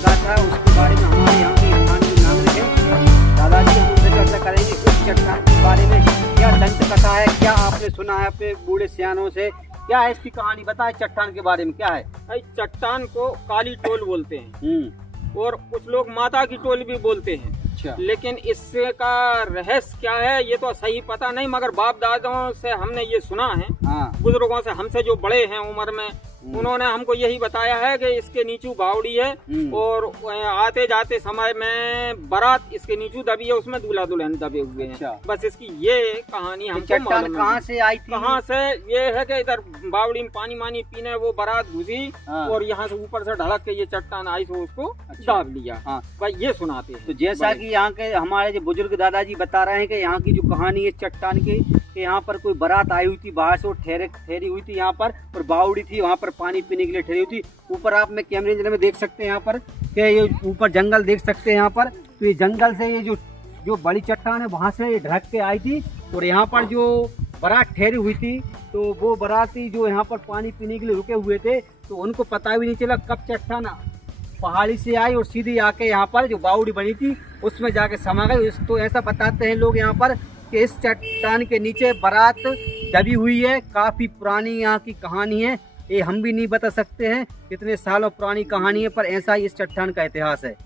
गाथा है उसके बारे में हमारे यहाँ के स्थानीय नागरिक है दादाजी, हम उनसे चर्चा करेंगे इस चट्टान के बारे में। क्या दंत कथा है, क्या आपने सुना है अपने बूढ़े सियानों से, क्या है इसकी कहानी, बताए चट्टान के बारे में क्या है। भाई चट्टान को काली टोल बोलते हैं और कुछ लोग माता की टोल भी बोलते हैं। अच्छा। लेकिन इससे का रहस्य क्या है ये तो सही पता नहीं, मगर बाप दादाओं से हमने ये सुना है, हाँ। बुजुर्गों से, हमसे जो बड़े हैं उम्र में, उन्होंने हमको यही बताया है कि इसके नीचू बावड़ी है और आते जाते समय में बारात इसके नीचू दबी है, उसमें दूल्हा दुल्हन दबे हुए हैं। अच्छा। बस इसकी ये कहानी हमको चट्टान मालूम है। कहाँ से आई थी? कहाँ से ये है कि इधर बावड़ी में पानी मानी पीने वो बारात घुसी हाँ। और यहाँ से ऊपर से ढलक के ये चट्टान आई तो उसको अच्छा। दाब लिया। हाँ। भाई ये सुनाते हैं। तो जैसा कि यहाँ के हमारे जो बुजुर्ग दादाजी बता रहे हैं कि यहाँ की जो कहानी है चट्टान की, कि यहाँ पर कोई बारात आई हुई थी बाहर से, वो ठहरी हुई थी यहाँ पर, और बावड़ी थी वहाँ पर पानी पीने के लिए ठहरी हुई थी। ऊपर आप में कैमरे में देख सकते हैं यहाँ पर कि ये ऊपर जंगल देख सकते हैं यहाँ पर, तो ये जंगल से ये जो बड़ी चट्टान है वहाँ से ढक के आई थी और यहाँ पर जो बारात ठहरी हुई थी, तो वो बाराती जो यहाँ पर पानी पीने के लिए रुके हुए थे, तो उनको पता भी नहीं चला कब चट्टान पहाड़ी से आई और सीधी आके यहाँ पर जो बावड़ी बनी थी उसमें जाके समा गई। तो ऐसा बताते हैं लोग यहाँ पर कि इस चट्टान के नीचे बारात दबी हुई है। काफ़ी पुरानी यहाँ की कहानी है, ये हम भी नहीं बता सकते हैं कितने सालों पुरानी कहानी है, पर ऐसा ही इस चट्टान का इतिहास है।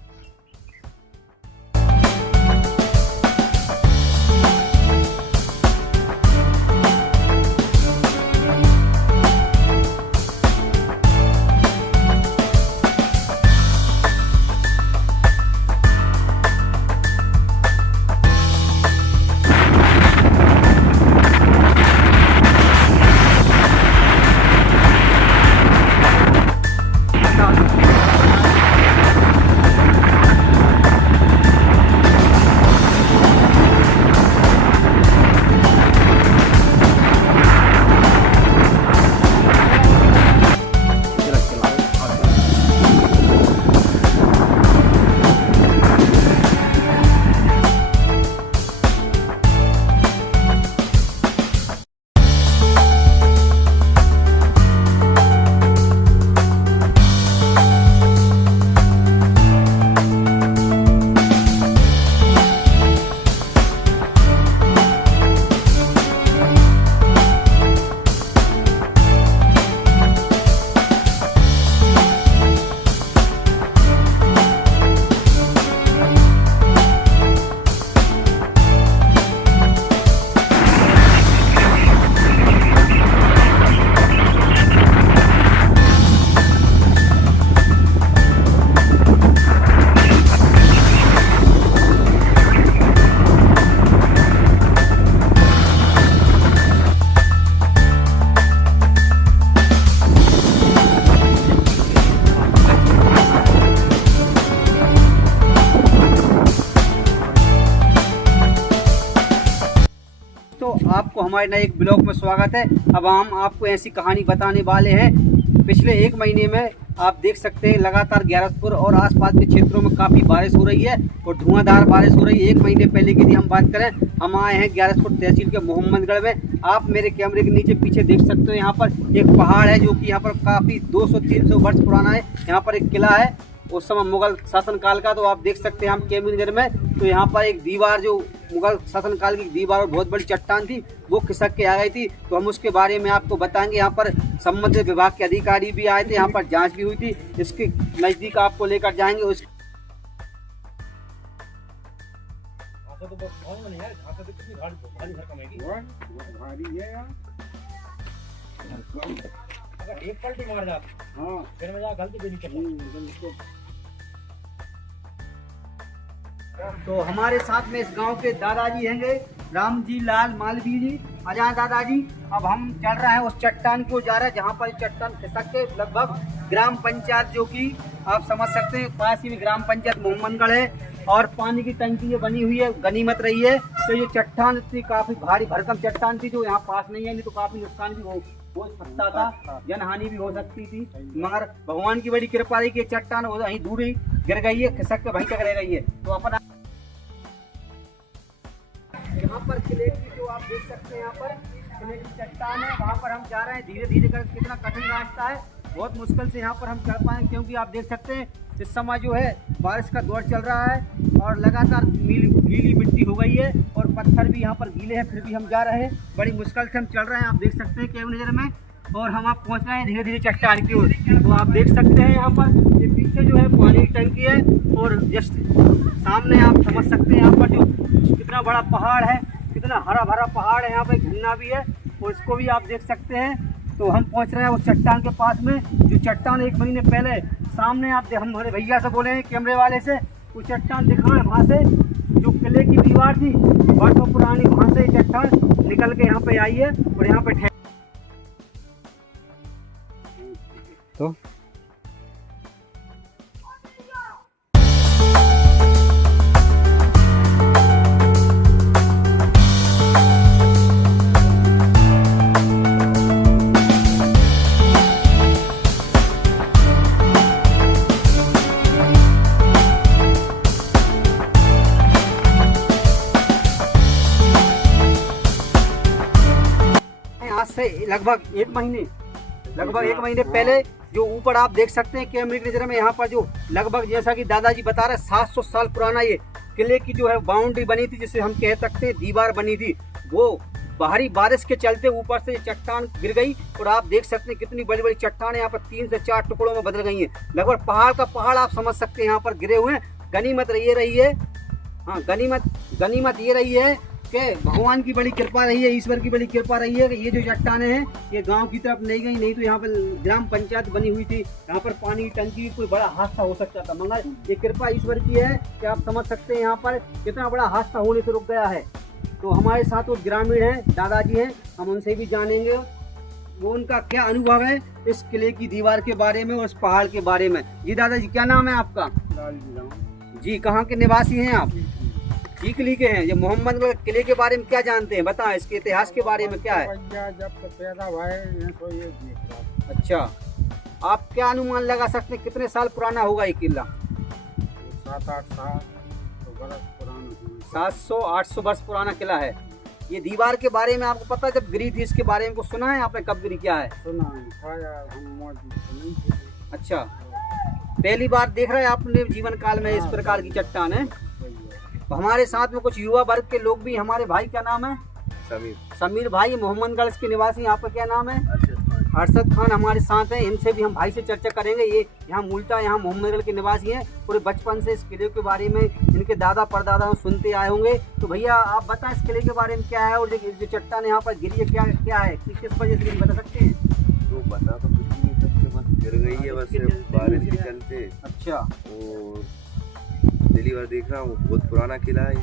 तो आपको हमारे नए एक ब्लॉग में स्वागत है। अब हम आपको ऐसी कहानी बताने वाले हैं। पिछले एक महीने में आप देख सकते हैं लगातार ग्यारसपुर और आसपास के क्षेत्रों में काफ़ी बारिश हो रही है और धुआंधार बारिश हो रही है। एक महीने पहले की यदि हम बात करें, हम आए हैं ग्यारसपुर तहसील के मोहम्मदगढ़ में। आप मेरे कैमरे के नीचे पीछे देख सकते हो, यहाँ पर एक पहाड़ है जो कि यहाँ पर काफ़ी 200-300 वर्ष पुराना है। यहाँ पर एक किला है उस समय मुगल शासनकाल का, तो आप देख सकते हैं हम कैमरे में, तो यहाँ पर एक दीवार जो मुगल शासनकाल की दीवार और बहुत बड़ी चट्टान थी वो खिसक के आ गई थी। तो हम उसके बारे में आपको बताएंगे। यहाँ पर संबंधित विभाग के अधिकारी भी आए थे, यहाँ पर जांच भी हुई थी, इसके नज़दीक आपको लेकर जाएंगे। उस एक पलटी मार जाता, हाँ, फिर मैं गलती भी नहीं करता। तो हमारे साथ में इस गांव के दादाजी हैंगे रामजी लाल मालवीय जी। अजय दादाजी, अब हम चल रहे हैं उस चट्टान को जा रहे हैं जहाँ पर चट्टान खिसक के लगभग ग्राम पंचायत, जो कि आप समझ सकते हैं पास ही में ग्राम पंचायत मोहम्मदगढ़ है और पानी की टंकी ये बनी हुई है, गनीमत रही है। तो ये चट्टान थी, काफी भारी भरकम चट्टान थी जो यहाँ पास नहीं है, नहीं तो काफी नुकसान भी हो सकता था, जनहानि भी हो सकती थी। मगर भगवान की बड़ी कृपा रही कि चट्टान वहीं दूर ही गिर गई है, खिसक के वहीं तक रह गई है। तो अपन यहाँ पर किले की जो आप देख सकते हैं, यहाँ पर किले की चट्टान है, वहाँ पर हम जा रहे हैं धीरे धीरे कर। कितना कठिन रास्ता है, बहुत मुश्किल से यहाँ पर हम चढ़ पाए, क्योंकि आप देख सकते हैं इस समय जो है बारिश का दौर चल रहा है और लगातार गीली मिट्टी हो गई है और पत्थर भी यहाँ पर गीले हैं, फिर भी हम जा रहे हैं। बड़ी मुश्किल से हम चल रहे हैं, आप देख सकते हैं कैमरे नज़र में। और हम आप पहुँच रहे हैं धीरे धीरे चट्टान की ओर। तो आप देख सकते हैं यहाँ पर ये पीछे जो है पानी की टंकी है और जस्ट सामने आप समझ सकते हैं यहाँ पर जो कितना बड़ा पहाड़ है, कितना हरा भरा पहाड़ है। यहाँ पर झरना भी है और इसको भी आप देख सकते हैं। तो हम पहुंच रहे हैं उस चट्टान के पास में, जो चट्टान 1 महीने पहले सामने आप हम हमारे भैया से बोले हैं कैमरे वाले से, वो चट्टान दिखाएं वहाँ से जो किले की दीवार थी वर्षों पुरानी, वहाँ से चट्टान निकल के यहाँ पे आई है और यहाँ पे तो से लगभग एक महीने पहले जो ऊपर आप देख सकते हैं कैमरे की नजर में, यहाँ पर जो लगभग जैसा कि दादाजी बता रहे 700 साल पुराना ये किले की जो है बाउंड्री बनी थी, जिसे हम कह सकते हैं दीवार बनी थी। वो भारी बारिश के चलते ऊपर से चट्टान गिर गई और आप देख सकते हैं कितनी बड़ी बड़ी चट्टान यहाँ पर 3 से 4 टुकड़ों में बदल गई हैं। लगभग पहाड़ का पहाड़ आप समझ सकते हैं यहाँ पर गिरे हुए हैं। गनीमत ये रही है, हाँ गनीमत ये रही है कि भगवान की बड़ी कृपा रही है, ईश्वर की बड़ी कृपा रही है कि ये जो चट्टानें हैं ये गांव की तरफ नहीं गई, नहीं तो यहाँ पर ग्राम पंचायत बनी हुई थी, यहाँ पर पानी की टंकी कोई बड़ा हादसा हो सकता था, मगर ये कृपा ईश्वर की है कि आप समझ सकते हैं यहाँ पर कितना बड़ा हादसा होने से रुक गया है। तो हमारे साथ वो ग्रामीण हैं, दादाजी हैं, हम उनसे भी जानेंगे वो उनका क्या अनुभव है इस किले की दीवार के बारे में और इस पहाड़ के बारे में। जी दादाजी, क्या नाम है आपका? जी, कहाँ के निवासी हैं आप? चीखली के हैं। ये मोहम्मद किले के बारे में क्या जानते हैं, बताएं, इसके इतिहास के बारे में क्या है? जब से पैदा हुआ है तो ये देख रहा। अच्छा, आप क्या अनुमान लगा सकते हैं कितने साल पुराना होगा ये किला? 700-800 बरस पुराना। 700-800 वर्ष पुराना किला है। ये दीवार के बारे में आपको पता है जब गिरी थी इसके बारे में कुछ सुना है आपने, कब गिरी, क्या है? सुना है, हम मौजूद नहीं थे। अच्छा, पहली बार देख रहे हैं आपने जीवन काल में इस प्रकार की चट्टान है। तो हमारे साथ में कुछ युवा वर्ग के लोग भी, हमारे भाई क्या नाम है? समीर भाई, मोहम्मदगढ़ के निवासी। यहाँ पर क्या नाम है? अरशद खान हमारे साथ हैं। इनसे भी हम भाई से चर्चा करेंगे। ये यहाँ मूलतः यहाँ मोहम्मदगढ़ के निवासी हैं, पूरे बचपन से इस किले के बारे में इनके दादा परदादा सुनते आए होंगे। तो भैया आप बताएं इस किले के बारे में क्या है और जो चट्टान यहाँ पर गिरी है क्या है, किस वजह से बता सकते हैं? तो बता तो कुछ नहीं सकते, बस गिर गई है, बस बारिश के चलते। अच्छा, और पहली बार देख रहा हूँ, बहुत पुराना किला है।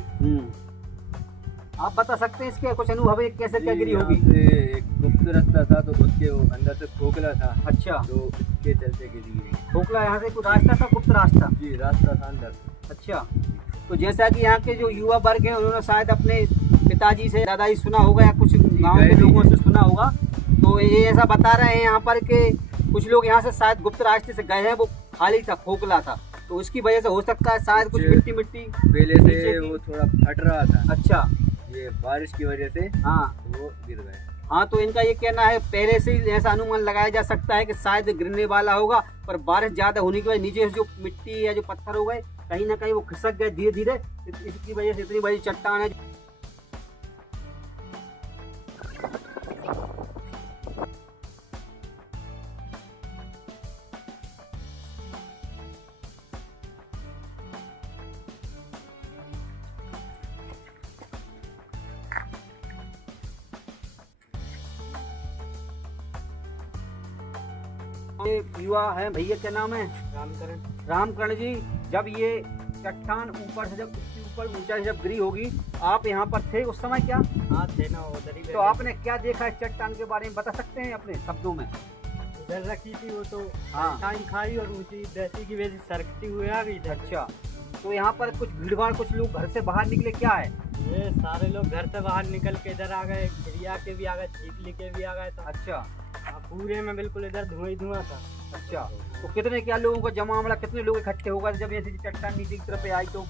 आप बता सकते हैं इसके कुछ अनुभव है, कैसे क्या गिरी होगी? एक गुप्त रास्ता था तो उसके अंदर से खोखला था। अच्छा, तो इसके चलते गिरी है। खोखला यहाँ से कोई रास्ता था, गुप्त रास्ता? जी, रास्ता था अंदर। अच्छा, तो जैसा कि यहाँ के जो युवा वर्ग हैं उन्होंने शायद अपने पिताजी से, दादाजी सुना होगा या कुछ गांव के लोगों से सुना होगा, तो ये ऐसा बता रहे हैं यहाँ पर कि कुछ लोग यहाँ से शायद गुप्त रास्ते से गए हैं, वो खाली था, खोखला था, तो उसकी वजह से हो सकता है शायद कुछ मिट्टी पहले से वो थोड़ा फट रहा था। अच्छा, ये बारिश की वजह से हाँ वो गिर गए। हाँ, तो इनका ये कहना है पहले से ही ऐसा अनुमान लगाया जा सकता है कि शायद गिरने वाला होगा, पर बारिश ज्यादा होने की वजह नीचे से जो मिट्टी या जो पत्थर हो गए कहीं ना कहीं वो खिसक गए धीरे धीरे, इसकी वजह से इतनी बड़ी चट्टान है। युवा है भैया, क्या नाम है? रामकरण जी, जब ये चट्टान ऊपर से जब इसके ऊपर ऊंचाई जब गिरी होगी, आप यहाँ पर थे उस समय क्या? हाँ थे ना, उधर ही। तो आपने क्या देखा इस चट्टान के बारे में, बता सकते हैं अपने शब्दों में? उधर रखी थी वो, तो हाँ टाइम खाई और ऊंची दहती की वजह से सरकती हुए आ गई। अच्छा, तो यहाँ पर कुछ भीड़ भाड़, कुछ लोग घर से बाहर निकले, क्या है? ये सारे लोग घर से बाहर निकल के इधर आ गए, खिरिया के भी आ गए, चीखली के भी आ गए। तो अच्छा, पूरे में बिल्कुल इधर धुआं ही धुआं था। अच्छा, तो कितने क्या लोगों को जमा वाला, कितने लोग इकट्ठे हो गए जब ऐसी चट्टान नीचे की तरफ आई? तो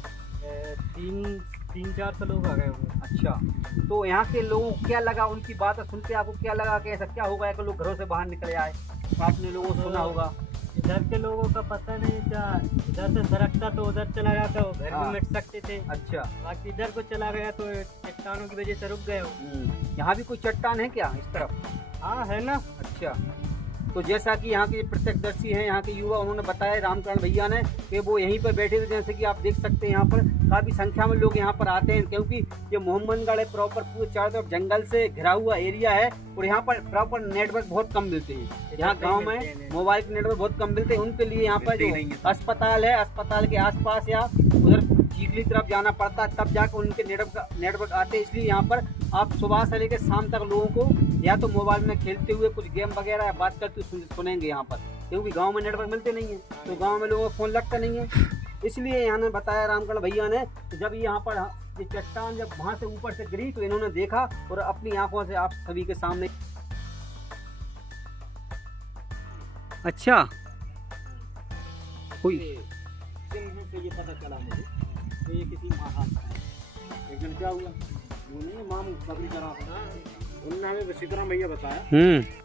300-400 लोग आ गए होंगे। अच्छा, तो यहाँ के लोगों को क्या लगा, उनकी बात सुनते आपको क्या लगा कि ऐसा क्या होगा कि लोग घरों से बाहर निकले आए? तो आपने लोगों को सुना होगा। इधर के लोगों का पता नहीं था, इधर से सरकता तो उधर चला जाता, वो घर हाँ। भी मिट सकते थे। अच्छा। बाकी इधर को चला गया तो चट्टानों की वजह से रुक गए हो। यहाँ भी कोई चट्टान है क्या इस तरफ? हाँ है ना। अच्छा। तो जैसा कि यहाँ के प्रत्यक्षदर्शी हैं, यहाँ के युवा, उन्होंने बताया रामकरण भैया ने कि वो यहीं पर बैठे थे। जैसे कि आप देख सकते हैं यहाँ पर काफ़ी संख्या में लोग यहाँ पर आते हैं, क्योंकि ये मोहम्मदगढ़ है प्रॉपर पूरे चारों तरफ जंगल से घिरा हुआ एरिया है और यहाँ पर प्रॉपर नेटवर्क बहुत कम मिलते हैं। यहाँ गांव में मोबाइल के नेटवर्क बहुत कम मिलते हैं, उनके लिए यहाँ पर जो अस्पताल है, अस्पताल के आसपास या उधर चीखली तरफ जाना पड़ता है, तब जाकर उनके नेटवर्क आते हैं। इसलिए यहाँ पर आप सुबह से लेकर शाम तक लोगों को या तो मोबाइल में खेलते हुए कुछ गेम वगैरह या बात करते हुए सुनेंगे यहाँ पर, क्योंकि गांव में नेटवर्क मिलते नहीं है, तो गांव में लोगों को फ़ोन लगता नहीं है। इसलिए यहाँ ने बताया रामकरण भैया ने, जब यहाँ पर ये चट्टान जब वहाँ से ऊपर से गिरी तो इन्होंने देखा और अपनी आंखों से आप सभी के सामने। अच्छा, कोई से ये पता चला मुझे तो ये किसी महान लेकिन क्या हुआ वो नहीं मामू सबरी करा उन्होंने हमें सीताराम भैया बताया।